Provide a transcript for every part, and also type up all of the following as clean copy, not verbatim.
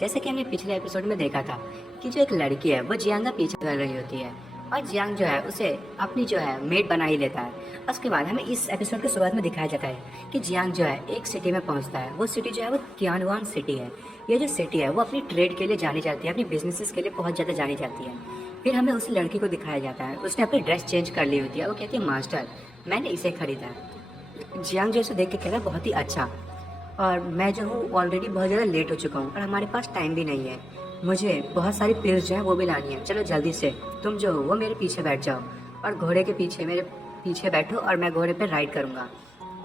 जैसे कि हमने पिछले एपिसोड में देखा था कि जो एक लड़की है वो जियांग का पीछा कर रही होती है और जियांग जो है उसे अपनी जो है मेड बना ही लेता है। उसके बाद हमें इस एपिसोड की शुरुआत में दिखाया जाता है कि जियांग जो है एक सिटी में पहुंचता है। वो सिटी जो है वो तियानवान सिटी है। ये जो सिटी है वो अपनी ट्रेड के लिए जानी जाती है, अपनी बिजनेसेस के लिए बहुत ज़्यादा जानी जाती है। फिर हमें उस लड़की को दिखाया जाता है, उसने अपनी ड्रेस चेंज कर ली होती है। वो कहती है मास्टर मैंने इसे खरीदा है। जियांग जो इसे देख के कहता है बहुत ही अच्छा, और मैं जो हूँ ऑलरेडी बहुत ज़्यादा लेट हो चुका हूँ और हमारे पास टाइम भी नहीं है। मुझे बहुत सारी पिल्स जो है वो भी लानी है, चलो जल्दी से तुम जो हो वो मेरे पीछे बैठ जाओ और घोड़े के पीछे मेरे पीछे बैठो और मैं घोड़े पे राइड करूँगा।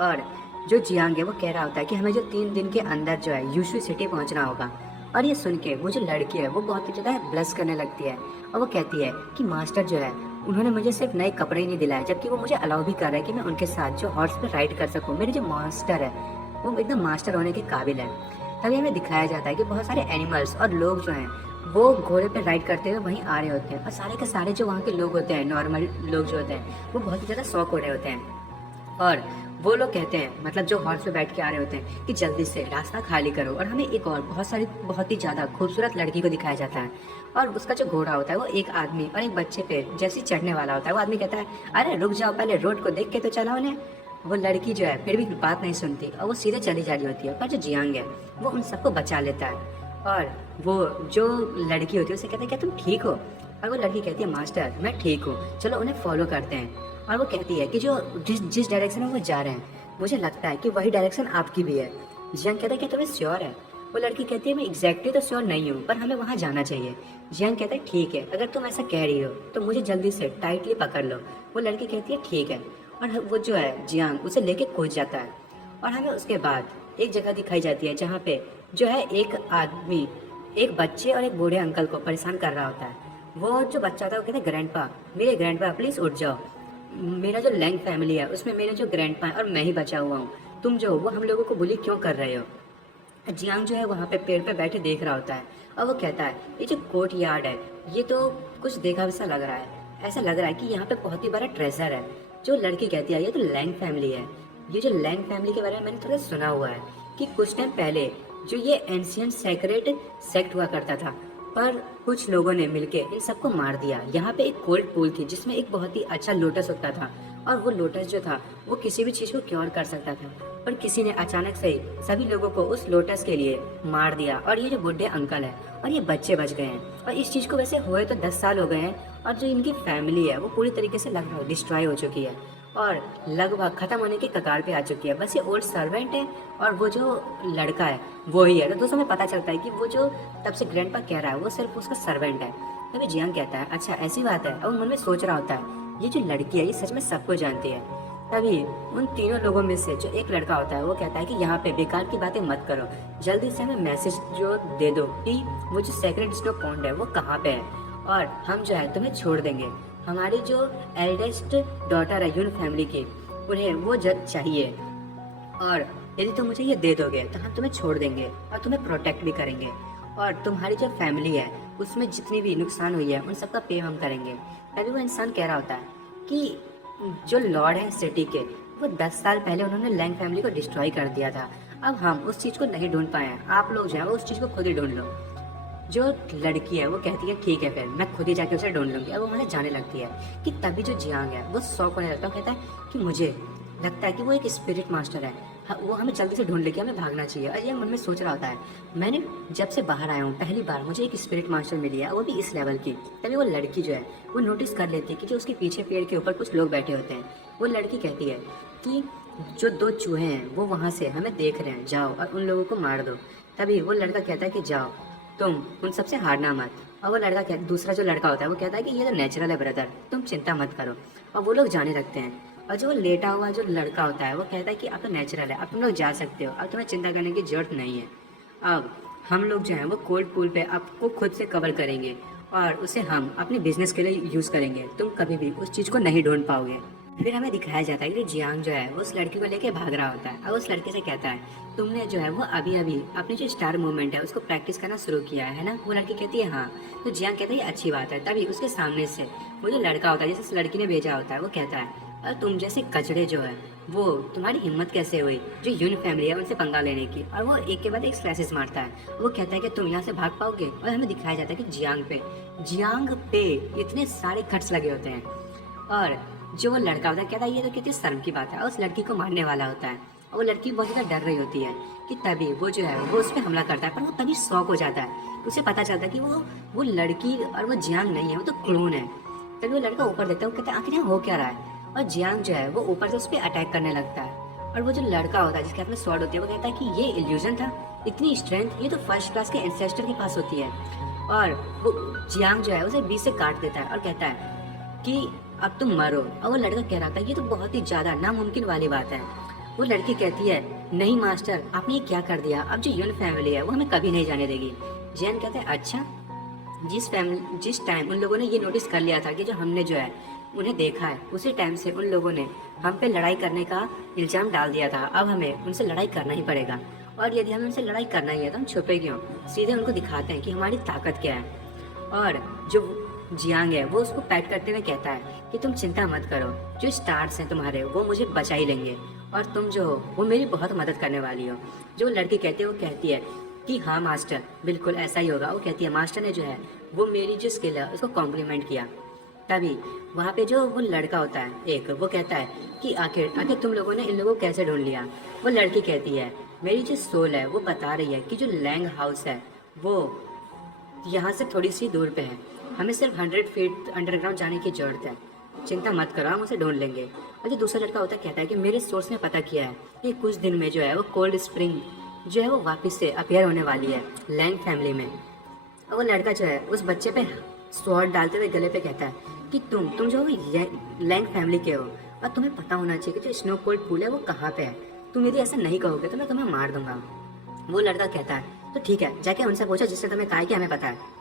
और जो जियांग है वो कह रहा होता है कि हमें जो 3 दिन के अंदर जो है यूशु सिटी पहुँचना होगा। और ये सुन के वो जो लड़की है वो बहुत ही ज़्यादा ब्लश करने लगती है और वो कहती है कि मास्टर जो है उन्होंने मुझे सिर्फ नए कपड़े ही नहीं दिलाए, जबकि वो मुझे अलाउ भी कर रहा है कि मैं उनके साथ जो हॉर्स पे राइड कर सकूँ। मेरे जो मास्टर है वो एकदम मास्टर होने के काबिल है। तभी हमें दिखाया जाता है कि बहुत सारे एनिमल्स और लोग जो हैं वो घोड़े पे राइड करते हुए वहीं आ रहे होते हैं और सारे के सारे जो वहाँ के लोग होते हैं, नॉर्मल लोग जो होते हैं वो बहुत ही ज़्यादा शौक हो रहे होते हैं। और वो लोग कहते हैं, मतलब जो हॉर्स पे बैठ के आ रहे होते हैं, कि जल्दी से रास्ता खाली करो। और हमें एक और बहुत ही ज़्यादा खूबसूरत लड़की को दिखाया जाता है और उसका जो घोड़ा होता है वो एक आदमी और एक बच्चे पे जैसे ही चढ़ने वाला होता है। वो आदमी कहता है अरे रुक जाओ, पहले रोड को देख के तो चलाओ उन्हें। वो लड़की जो है फिर भी बात नहीं सुनती और वो सीधे चली जा रही होती है, पर जो जियांग है वो उन सबको बचा लेता है। और वो जो लड़की होती है उसे कहता है क्या तुम ठीक हो? और वो लड़की कहती है मास्टर मैं ठीक हूँ, चलो उन्हें फॉलो करते हैं। और वो कहती है कि जो जिस डायरेक्शन में वो जा रहे हैं मुझे लगता है कि वही डायरेक्शन आपकी भी है। जियांग कहता है कि तुम्हें श्योर है? वो लड़की कहती है मैं एग्जैक्टली तो श्योर नहीं हूँ, पर हमें वहाँ जाना चाहिए। जियांग कहता है ठीक है, अगर तुम ऐसा कह रही हो तो मुझे जल्दी से टाइटली पकड़ लो। वो लड़की कहती है ठीक है, और वो जो है जियांग उसे लेके कूद जाता है। और हमें उसके बाद एक जगह दिखाई जाती है जहाँ पे जो है एक आदमी एक बच्चे और एक बूढ़े अंकल को परेशान कर रहा होता है। वो जो बच्चा था वो कहता है ग्रैंडपा, मेरे ग्रैंडपा प्लीज़ उठ जाओ, मेरा जो लैंग फैमिली है उसमें मेरे जो ग्रैंडपा है और मैं ही बचा हुआ हूँ, तुम जो हो वो हम लोगों को बुली क्यों कर रहे हो? जियांग जो है वहाँ पे पेड़ पे बैठे देख रहा होता है और वो कहता है ये जो कोर्ट यार्ड है ये तो कुछ देखा वैसा लग रहा है, ऐसा लग रहा है कि यहाँ पे बहुत ही बड़ा ट्रेजर है। जो लड़की कहती है ये तो लैंग फैमिली है। ये जो लैंग फैमिली के बारे में मैंने थोड़ा सुना हुआ है कि कुछ टाइम पहले जो ये एंशियंट सेक्रेट सेक्ट हुआ करता था, पर कुछ लोगों ने मिलके इन सबको मार दिया। यहाँ पे एक कोल्ड पूल थी जिसमें एक बहुत ही अच्छा लोटस होता था और वो लोटस जो था वो किसी भी चीज़ को क्योर कर सकता था, पर किसी ने अचानक से ही सभी लोगों को उस लोटस के लिए मार दिया और ये जो बुढ़े अंकल है और ये बच्चे बच गए हैं। और इस चीज़ को वैसे हुए तो 10 साल हो गए हैं और जो इनकी फैमिली है वो पूरी तरीके से लगभग डिस्ट्रॉय हो चुकी है और लगभग ख़त्म होने की कगार पे आ चुकी है। बस ये ओल्ड सर्वेंट है और वो जो लड़का है वो ही है। तो दोस्तों हमें पता चलता है कि वो जो तब से ग्रैंडपा कह रहा है वो सिर्फ उसका सर्वेंट है। तभी जियांग कहता है अच्छा ऐसी बात है, और मन में सोच रहा होता है ये जो लड़की है ये सच में सबको जानती है। तभी उन तीनों लोगों में से जो एक लड़का होता है वो कहता है कि यहाँ पे बेकार की बातें मत करो, जल्दी से हमें मैसेज जो दे दो कि वो जो सेक्रेट स्नो पॉन्ड है वो कहाँ पे है और हम जो है तुम्हें छोड़ देंगे। हमारी जो एल्डेस्ट डॉटर है यून फैमिली की, उन्हें वो जज चाहिए और यदि तुम मुझे ये दे दोगे तो हम तुम्हें छोड़ देंगे और तुम्हें प्रोटेक्ट भी करेंगे और तुम्हारी जो फैमिली है उसमें जितनी भी नुकसान हुई है उन सबका पे हम करेंगे। तभी वो इंसान कह रहा होता है कि जो लॉर्ड है सिटी के वो 10 साल पहले उन्होंने लैंग फैमिली को डिस्ट्रॉय कर दिया था। अब हम उस चीज़ को नहीं ढूंढ पाए हैं, आप लोग जो है वो उस चीज़ को खुद ही ढूंढ लो। जो लड़की है वो कहती है ठीक है फिर मैं खुद ही जाके उसे ढूंढ लूंगी। अब वो वहाँ जाने लगती है कि तभी जो जियांग है वो शौक होने लगता है। कहता है कि मुझे लगता है कि वो एक स्पिरिट मास्टर है, वो हमें जल्दी से ढूंढ लेके हमें भागना चाहिए। और ये मन में सोच रहा होता है मैंने जब से बाहर आया हूँ पहली बार मुझे एक स्पिरिट मास्टर मिली है, वो भी इस लेवल की। तभी वो लड़की जो है वो नोटिस कर लेती है कि जो उसके पीछे पेड़ के ऊपर कुछ लोग बैठे होते हैं। वो लड़की कहती है कि जो 2 चूहे हैं वो वहाँ से हमें देख रहे हैं, जाओ और उन लोगों को मार दो। तभी वो लड़का कहता है कि जाओ तुम उन सबसे हारना मत। और वो लड़का दूसरा जो लड़का होता है वो कहता है कि ये तो नेचुरल है ब्रदर, तुम चिंता मत करो। और वो लोग जाने लगते हैं और जो लेटा हुआ जो लड़का होता है वो कहता है कि अब तो नेचुरल है, अब तुम लोग जा सकते हो, अब तुम्हें चिंता करने की जरूरत नहीं है। अब हम लोग जो हैं वो कोल्ड पूल पे आपको खुद से कवर करेंगे और उसे हम अपने बिजनेस के लिए यूज़ करेंगे, तुम कभी भी उस चीज़ को नहीं ढूंढ पाओगे। फिर हमें दिखाया जाता है कि जियांग जो है वो उस लड़की को लेके भाग रहा होता है और उस लड़के से कहता है तुमने जो है वो अभी अभी अपनी जो स्टार मूवमेंट है उसको प्रैक्टिस करना शुरू किया है ना? वो लड़की कहती है हाँ। तो जियांग कहता है ये अच्छी बात है। तभी उसके सामने से वो जो लड़का होता है जिसे उस लड़की ने भेजा होता है वो कहता है और तुम जैसे कचड़े जो है वो तुम्हारी हिम्मत कैसे हुई जो यून फैमिली है उनसे पंगा लेने की। और वो एक के बाद एक स्लैशेस मारता है। वो कहता है कि तुम यहाँ से भाग पाओगे, और हमें दिखाया जाता है कि जियांग पे इतने सारे कट्स लगे होते हैं। और जो वो लड़का होता है कहता है ये तो कितनी शर्म की बात है, और उस लड़की को मारने वाला होता है। और वो लड़की बहुत ज़्यादा डर रही होती है कि तभी वो जो है वो उस पर हमला करता है। पर वो तभी शॉक हो जाता है, उसे पता चलता है कि वो लड़की और वो जियांग नहीं है, वो तो क्लोन है। तभी वो लड़का ऊपर देखता है, वो कहता है आखिर यहाँ हो क्या रहा है। और जियांग जो है वो ऊपर से उस पर अटैक करने लगता है। और वो जो लड़का होता है जिसके हाथ में स्वॉर्ड होती है वो कहता है कि ये इल्यूजन था, इतनी स्ट्रेंथ ये तो फर्स्ट क्लास के एंसेस्टर के पास होती है। और वो जियांग जो है उसे बीच से काट देता है और कहता है कि अब तुम मरो। और वो लड़का कह रहा था ये तो बहुत ही ज़्यादा नामुमकिन वाली बात है। वो लड़की कहती है नहीं मास्टर, आपने ये क्या कर दिया, अब जो यून फैमिली है वो हमें कभी नहीं जाने देगी। जियांग कहता है अच्छा, जिस टाइम उन लोगों ने ये नोटिस कर लिया था कि जो हमने जो है उन्हें देखा है, उसी टाइम से उन लोगों ने हम पे लड़ाई करने का इल्ज़ाम डाल दिया था। अब हमें उनसे लड़ाई करना ही पड़ेगा, और यदि हमें उनसे लड़ाई करना ही है तो हम छुपे क्यों, सीधे उनको दिखाते हैं कि हमारी ताकत क्या है। और जो जियांग है वो उसको पैट करते हुए कहता है कि तुम चिंता मत करो, जो स्टार्स हैं तुम्हारे वो मुझे बचा ही लेंगे, और तुम जो हो वो मेरी बहुत मदद करने वाली हो। जो लड़की कहती है वो कहती है कि हाँ मास्टर, बिल्कुल ऐसा ही होगा। वो कहती है मास्टर ने जो है वो मेरी जो स्किल है उसको कॉम्प्लीमेंट किया। तभी वहाँ पे जो वो लड़का होता है एक, वो कहता है कि आखिर तुम लोगों ने इन लोगों को कैसे ढूंढ लिया। वो लड़की कहती है मेरी जो सोल है वो बता रही है कि जो लैंग हाउस है वो यहाँ से थोड़ी सी दूर पे है, हमें सिर्फ 100 फीट अंडरग्राउंड जाने की ज़रूरत है, चिंता मत करो हम उसे ढूंढ लेंगे। और जो दूसरा लड़का होता है कहता है कि मेरे सोर्स ने पता किया है कि कुछ दिन में जो है वो कोल्ड स्प्रिंग जो है वो वापस से अपीयर होने वाली है लैंग फैमिली में। और वो लड़का जो है उस बच्चे पे स्वॉर्ड डालते हुए गले पे कहता है कि तुम जो लैंग फैमिली के हो, और तुम्हें पता होना चाहिए कि जो स्नो कोल्ड पूल है वो कहाँ पे है, तुम यदि ऐसा नहीं कहोगे तो मैं तुम्हें मार दूंगा। वो लड़का कहता है तो ठीक है, जाके उनसे पूछो जिससे तुम्हें कहा कि हमें पता है।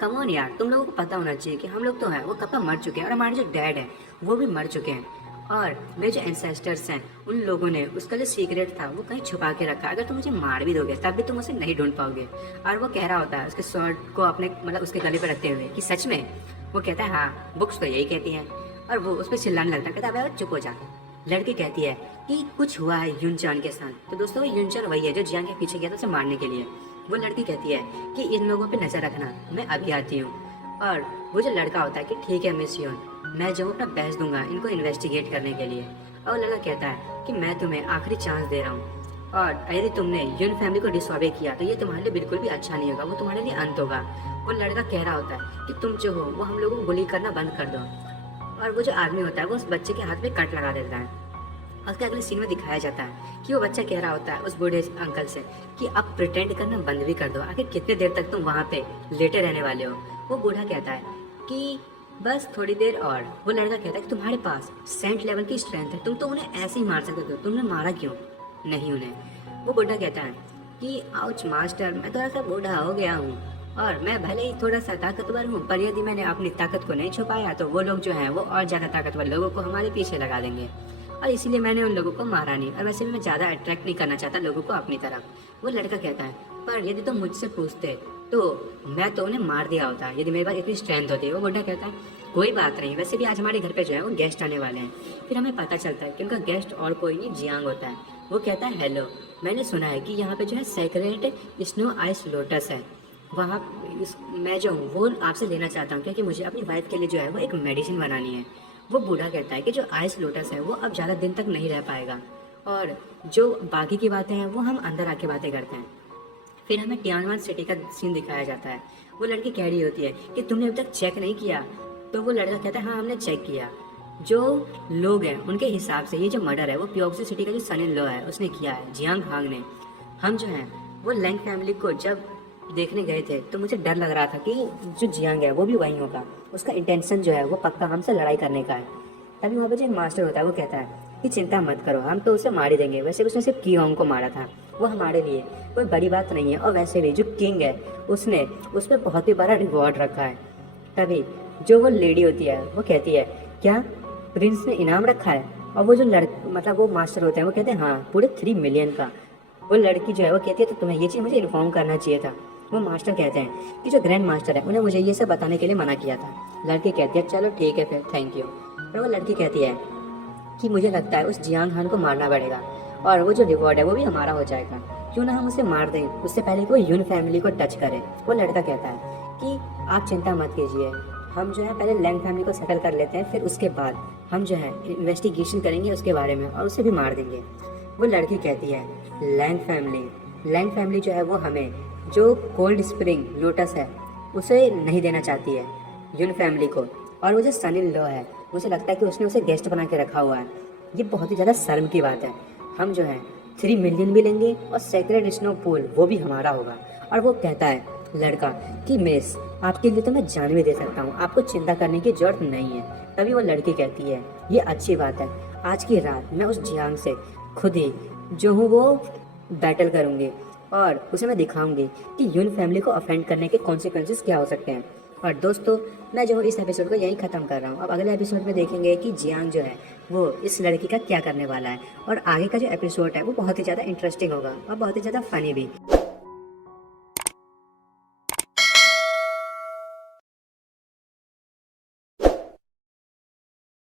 कम ऑन यार, तुम लोगों को पता होना चाहिए कि हम लोग तो हैं वो कब का मर चुके हैं, और हमारे जो डैड है वो भी मर चुके हैं, और मेरे जो एंसेस्टर्स हैं उन लोगों ने उसका जो सीक्रेट था वो कहीं छुपा के रखा। अगर तुम मुझे मार भी दोगे तब भी तुम उसे नहीं ढूंढ पाओगे। और वो कह रहा होता है उसके स्वॉर्ड को अपने मतलब उसके गले पर रखते हुए कि सच में। वो कहता है हाँ, बुक्स तो यही कहती हैं। और वो उस पर चिल्लाने लगता है, कहता है चुप हो जा। लड़की कहती है कि कुछ हुआ है यूनचान के साथ। तो दोस्तों यूनचान वही है जो जियांग के पीछे गया था उसे मारने के लिए। वो लड़की कहती है कि इन लोगों पे नज़र रखना, मैं अभी आती हूँ। और वो जो लड़का होता है कि ठीक है मिस यून, मैं जो अपना बेस्ट दूंगा इनको इन्वेस्टिगेट करने के लिए। और लड़का कहता है कि मैं तुम्हें आखिरी चांस दे रहा हूँ, और यदि तुमने यून फैमिली को डिसऑबे किया तो ये तुम्हारे लिए बिल्कुल भी अच्छा नहीं होगा, वो तुम्हारे लिए अंत होगा। वो लड़का कह रहा होता है कि तुम जो हो वो हम लोगों को बुली करना बंद कर दो। और वो जो आदमी होता है वो उस बच्चे के हाथ में कट लगा देता है। उसके अगले सीन में दिखाया जाता है कि वो बच्चा कह रहा होता है उस बूढ़े अंकल से कि अब प्रिटेंड करना बंद भी कर दो, आखिर कितने देर तक तुम वहाँ पे लेटे रहने वाले हो। वो बूढ़ा कहता है कि बस थोड़ी देर और। वो लड़का कहता है कि तुम्हारे पास सेंट लेवल की स्ट्रेंथ है, तुम तो उन्हें ऐसे ही मार सकते हो, तुमने मारा क्यों नहीं उन्हें। वो बूढ़ा कहता है कि आउच मास्टर, मैं थोड़ा सा बूढ़ा हो गया हूँ, और मैं भले ही थोड़ा सा ताकतवर हूँ, पर यदि मैंने अपनी ताकत को नहीं छुपाया तो वो लोग जो हैं वो और ज़्यादा ताकतवर लोगों को हमारे पीछे लगा देंगे, और इसीलिए मैंने उन लोगों को मारा नहीं। और वैसे भी मैं ज़्यादा अट्रैक्ट नहीं करना चाहता लोगों को अपनी तरफ। वो लड़का कहता है पर यदि तुम मुझसे पूछते तो मैं तो उन्हें मार दिया होता यदि मेरे पास इतनी स्ट्रेंथ होती। वो बुढ़ा कहता है कोई बात नहीं, वैसे भी आज हमारे घर पे जो है वो गेस्ट आने वाले हैं। फिर हमें पता चलता है कि उनका गेस्ट और कोई नहीं जियांग होता है। वो कहता है हेलो, मैंने सुना है कि यहाँ पे जो है सेक्रेट स्नो आइस लोटस है, वहाँ मैं जो हूँ वो आपसे लेना चाहता हूँ, क्योंकि मुझे अपनी वाइफ के लिए जो है वो एक मेडिसिन बनानी है। वो बूढ़ा कहता है कि जो आइस लोटस है वो अब ज़्यादा दिन तक नहीं रह पाएगा, और जो बाकी की बातें हैं वो हम अंदर आके बातें करते हैं। फिर हमें टियानवान सिटी का सीन दिखाया जाता है। वो लड़की कह रही होती है कि तुमने अभी तक चेक नहीं किया। तो वो लड़का कहता है हाँ हमने चेक किया, जो लोग हैं उनके हिसाब से ये जो मर्डर है वो प्योक्सी सिटी का जो सन इन लॉ है उसने किया है, जियांग हांग ने। हम जो हैं वो लैंग फैमिली को जब देखने गए थे तो मुझे डर लग रहा था कि जो जियांग है वो भी वहीं होगा, उसका इंटेंशन जो है वो पक्का हमसे लड़ाई करने का है। तभी वहाँ पर जो एक मास्टर होता है वो कहता है कि चिंता मत करो, हम तो उसे मार ही देंगे, वैसे भी उसने सिर्फ की होंग को मारा था, वो हमारे लिए कोई बड़ी बात नहीं है, और वैसे भी जो किंग है उसने उस पर बहुत ही बड़ा रिवॉर्ड रखा है। तभी जो वो लेडी होती है वो कहती है क्या प्रिंस ने इनाम रखा है, और वो जो मतलब वो मास्टर होते हैं वो कहते हैं हाँ पूरे 3 मिलियन का। वो लड़की जो है वो कहती है तो तुम्हें ये चीज़ मुझे इन्फॉर्म करना चाहिए था। वो मास्टर कहते हैं कि जो ग्रैंड मास्टर है उन्हें मुझे ये सब बताने के लिए मना किया था। लड़की कहती है चलो ठीक है फिर, थैंक यू। और वो लड़की कहती है कि मुझे लगता है उस जियांग हान को मारना पड़ेगा और वो जो रिवॉर्ड है वो भी हमारा हो जाएगा, क्यों ना हम उसे मार दें उससे पहले कि वो यून फैमिली को टच करे। वो लड़का कहता है कि आप चिंता मत कीजिए, हम जो है पहले लैंग फैमिली को सेटल कर लेते हैं, फिर उसके बाद हम जो है इन्वेस्टिगेशन करेंगे उसके बारे में और उसे भी मार देंगे। वो लड़की कहती है लैंग फैमिली जो है वो हमें जो कोल्ड स्प्रिंग लोटस है उसे नहीं देना चाहती है यून फैमिली को, और वो जो सन इन लॉ है मुझे लगता है कि उसने उसे गेस्ट बना के रखा हुआ है। ये बहुत ही ज़्यादा शर्म की बात है। हम जो है 3 मिलियन भी लेंगे और सेक्रेट स्नो पूल वो भी हमारा होगा। और वो कहता है लड़का कि मिस आपके लिए तो मैं जान भी दे सकता हूँ, आपको चिंता करने की जरूरत नहीं है। तभी वो लड़की कहती है ये अच्छी बात है, आज की रात मैं उस जियांग से खुद ही जो हूँ वो बैटल करूँगी और उसे मैं दिखाऊंगी कि यून फैमिली को ऑफेंड करने के कॉन्सिक्वेंसेस क्या हो सकते हैं। और दोस्तों मैं जो इस एपिसोड को यहीं ख़त्म कर रहा हूँ। अब अगले एपिसोड में देखेंगे कि जियांग जो है वो इस लड़की का क्या करने वाला है, और आगे का जो एपिसोड है वो बहुत ही ज़्यादा इंटरेस्टिंग होगा और बहुत ही ज़्यादा फनी भी।